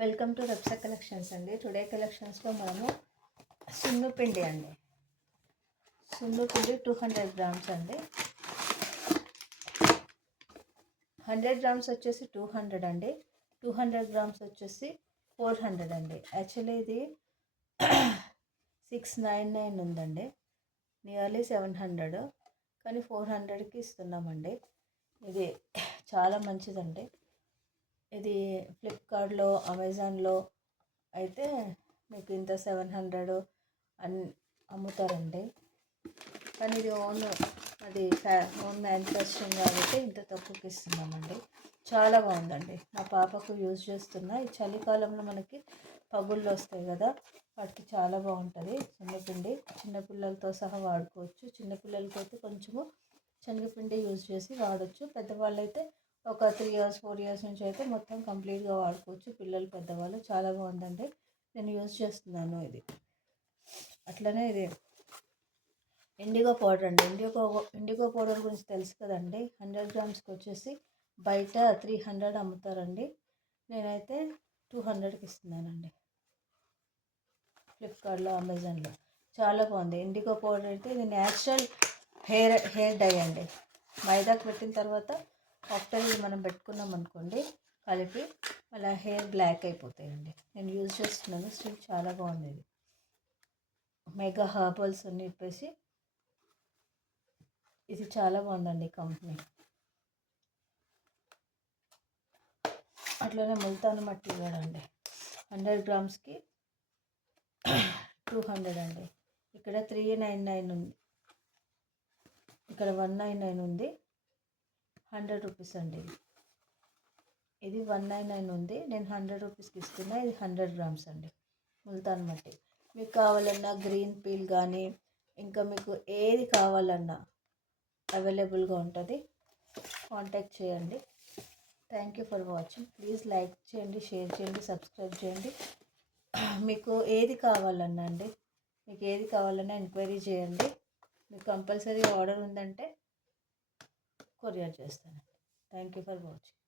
Welcome to రెప్సా collections అండి. Today కలెక్షన్స్లో మనము సున్నుపిండి అండి. సున్నుపిండి 200 గ్రామ్స్ అండి. 100 గ్రామ్స్ వచ్చేసి 200 అండి. 200 గ్రామ్స్ వచ్చేసి 400 అండి. యాక్చువల్లీ ఇది 699 ఉందండి, నియర్లీ 700, కానీ 400కి ఇస్తున్నామండి. ఇది చాలా మంచిదండి. ఇది ఫ్లిప్కార్ట్లో, అమెజాన్లో అయితే మీకు ఇంత 700 అమ్ముతారండి, కానీ ఇది అది ఓన్ మ్యానుఫ్యాక్చరింగ్ కాబట్టి ఇంత తక్కువకి ఇస్తున్నామండి. చాలా బాగుందండి. మా పాపకు యూజ్ చేస్తున్నా. ఈ చలికాలంలో మనకి పగుళ్ళు వస్తాయి కదా, వాటికి చాలా బాగుంటుంది శనగపిండి. చిన్నపిల్లలతో సహా వాడుకోవచ్చు. చిన్నపిల్లలకి అయితే కొంచెము శనగపిండి యూజ్ చేసి వాడచ్చు. పెద్దవాళ్ళు అయితే ఒక 3 ఇయర్స్ 4 ఇయర్స్ నుంచి అయితే మొత్తం కంప్లీట్గా వాడుకోవచ్చు. పిల్లలు పెద్దవాళ్ళు చాలా బాగుందండి. నేను యూజ్ చేస్తున్నాను ఇది. అట్లనే ఇది ఇండిగో పౌడర్ అండి. ఇండిగో పౌడర్ గురించి తెలుసు కదండి. 100 గ్రామ్స్కి వచ్చేసి బయట 300 అమ్ముతారండి. నేనైతే 200కి ఇస్తున్నానండి. ఫ్లిప్కార్ట్లో, అమెజాన్లో చాలా బాగుంది. ఇండిగో పౌడర్ అయితే ఇది న్యాచురల్ హెయిర్ డై అండి. మైదాకు పెట్టిన తర్వాత ఆఫ్టర్ ఇది మనం పెట్టుకున్నాం అనుకోండి కలిపి, అలా హెయిర్ బ్లాక్ అయిపోతాయండి. నేను యూజ్ చేస్తున్నాను. స్టిల్ చాలా బాగుంది. ఇది మెగా హర్బల్స్ అని చెప్పేసి ఇది చాలా బాగుందండి కంపెనీ. అట్లనే ముల్తాన్ మట్టి కూడా అండి. 100 గ్రామ్స్కి 200 అండి. ఇక్కడ 399 ఉంది, ఇక్కడ 199 ఉంది. 100 రూపీస్ అండి. ఇది 199 ఉంది, నేను 100 రూపీస్కి ఇస్తున్నా. ఇది 100 గ్రామ్స్ అండి ముల్తాన్ మట్టి. మీకు కావాలన్నా గ్రీన్ పీల్ కానీ ఇంకా మీకు ఏది కావాలన్నా అవైలబుల్గా ఉంటుంది. కాంటాక్ట్ చేయండి. Thank you for watching. Please like చేయండి, షేర్ చేయండి, సబ్స్క్రైబ్ చేయండి. మీకు ఏది కావాలన్నా అండి, మీకు ఏది కావాలన్నా ఎంక్వైరీ చేయండి. మీకు కంపల్సరీ ఆర్డర్ ఉందంటే కొరియర్ చేస్తాను. Thank you for watching.